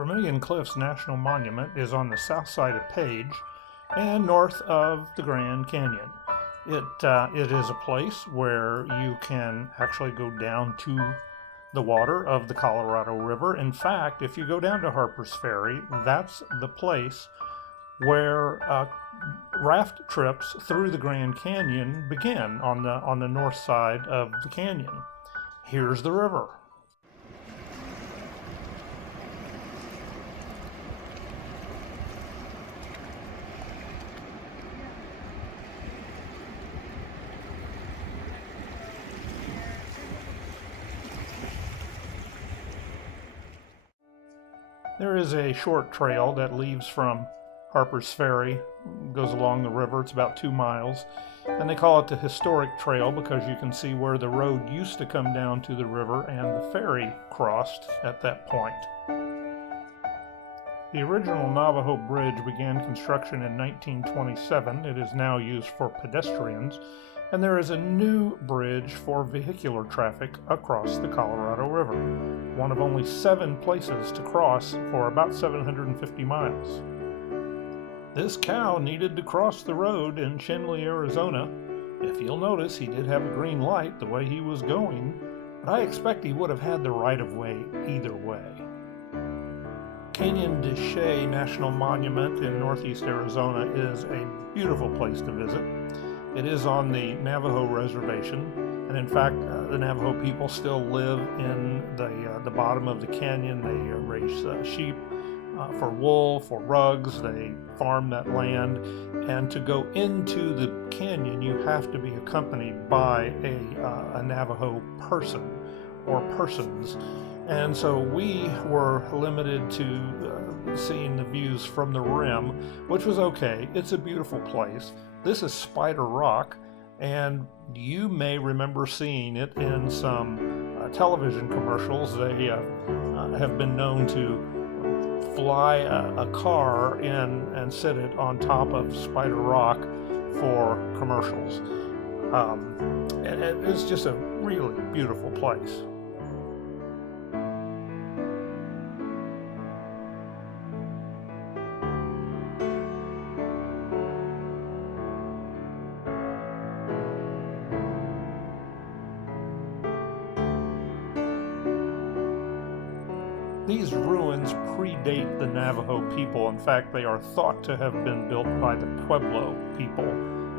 Vermillion Cliffs National Monument is on the south side of Page and north of the Grand Canyon. It is a place where you can actually go down to the water of the Colorado River. In fact, if you go down to Harper's Ferry, that's the place where raft trips through the Grand Canyon begin on the north side of the canyon. Here's the river. There is a short trail that leaves from Harper's Ferry, goes along the river. It's about 2 miles, and they call it the Historic Trail because you can see where the road used to come down to the river and the ferry crossed at that point. The original Navajo Bridge began construction in 1927. It is now used for pedestrians, and there is a new bridge for vehicular traffic across the Colorado River, one of only 7 places to cross for about 750 miles. This cow needed to cross the road in Chelly, Arizona. If you'll notice, he did have a green light the way he was going, but I expect he would have had the right-of-way either way. Canyon-de-Chelly National Monument in northeast Arizona is a beautiful place to visit. It is on the Navajo reservation, and in fact, the Navajo people still live in the bottom of the canyon. They raise sheep for wool, for rugs. They farm that land, and to go into the canyon, you have to be accompanied by a Navajo person or persons. And so we were limited to seeing the views from the rim, which was okay. It's a beautiful place. This is Spider Rock, and you may remember seeing it in some television commercials. They have been known to fly a car in and sit it on top of Spider Rock for commercials. And it's just a really beautiful place. These ruins predate the Navajo people. In fact, they are thought to have been built by the Pueblo people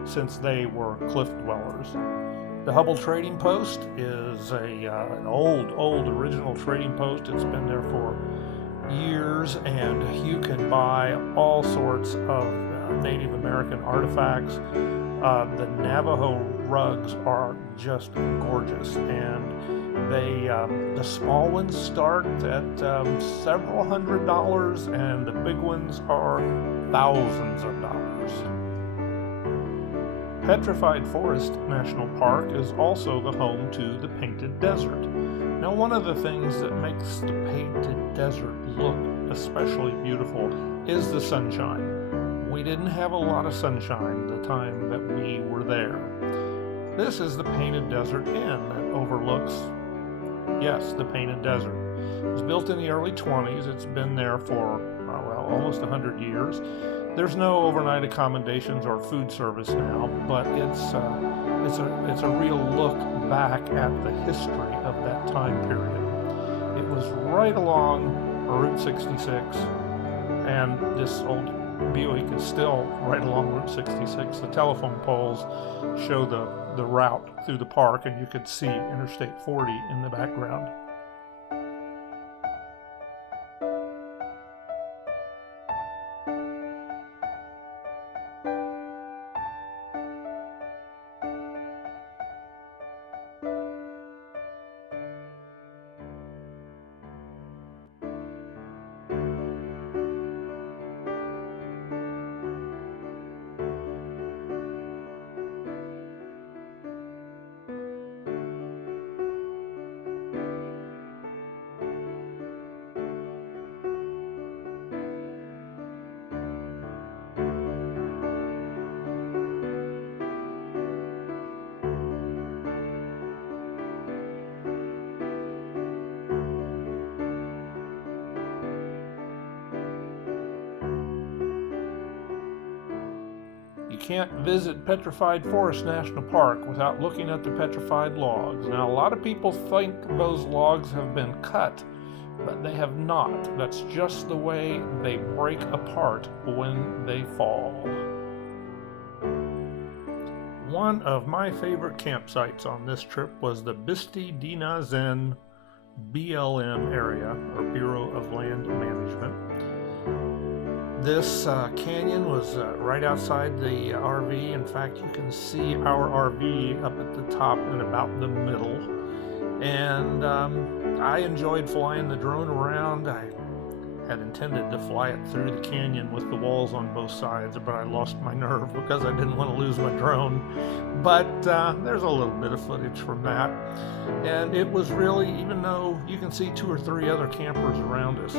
since they were cliff dwellers. The Hubble Trading Post is an old original trading post. It's been there for years, and you can buy all sorts of Native American artifacts. The Navajo rugs are just gorgeous, and the small ones start at several $100s, and the big ones are thousands of dollars. Petrified Forest National Park is also the home to the Painted Desert. Now, one of the things that makes the Painted Desert look especially beautiful is the sunshine. We didn't have a lot of sunshine the time that we were there. This is the Painted Desert Inn that overlooks, yes, the Painted Desert. It was built in the early 20s. It's been there for, almost 100 years. There's no overnight accommodations or food service now, but it's a real look back at the history of that time period. It was right along Route 66, and this old Buick is still right along Route 66. The telephone poles show the route through the park, and you could see Interstate 40 in the background. can't visit Petrified Forest National Park without looking at the petrified logs. Now, a lot of people think those logs have been cut, but they have not. That's just the way they break apart when they fall. One of my favorite campsites on this trip was the Besti-De-Na-Zin BLM area, or Bureau of Land Management. This canyon was right outside the RV. In fact, you can see our RV up at the top and about the middle. And I enjoyed flying the drone around. I had intended to fly it through the canyon with the walls on both sides, but I lost my nerve because I didn't want to lose my drone. But there's a little bit of footage from that. And it was really, even though you can see 2 or 3 other campers around us,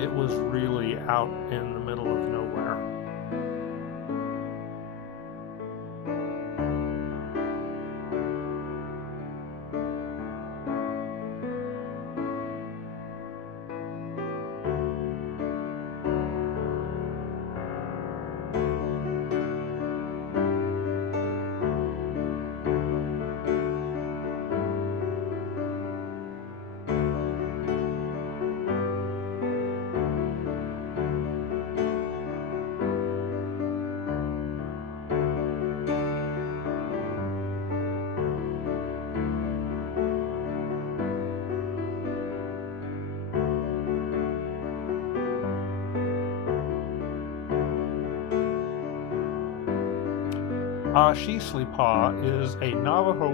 it was really out in the middle of nowhere. Ashislipa is a Navajo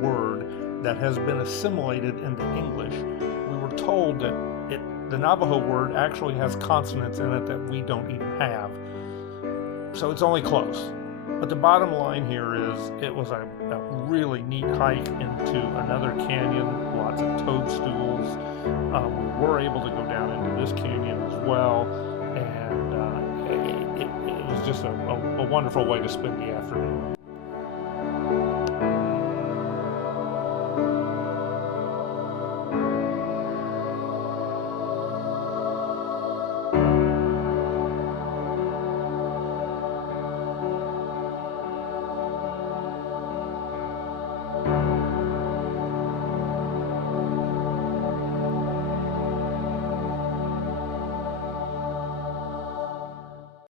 word that has been assimilated into English. We were told that the Navajo word actually has consonants in it that we don't even have. So it's only close. But the bottom line here is it was a really neat hike into another canyon, lots of toadstools. We were able to go down into this canyon as well, and it was just a wonderful way to spend the afternoon.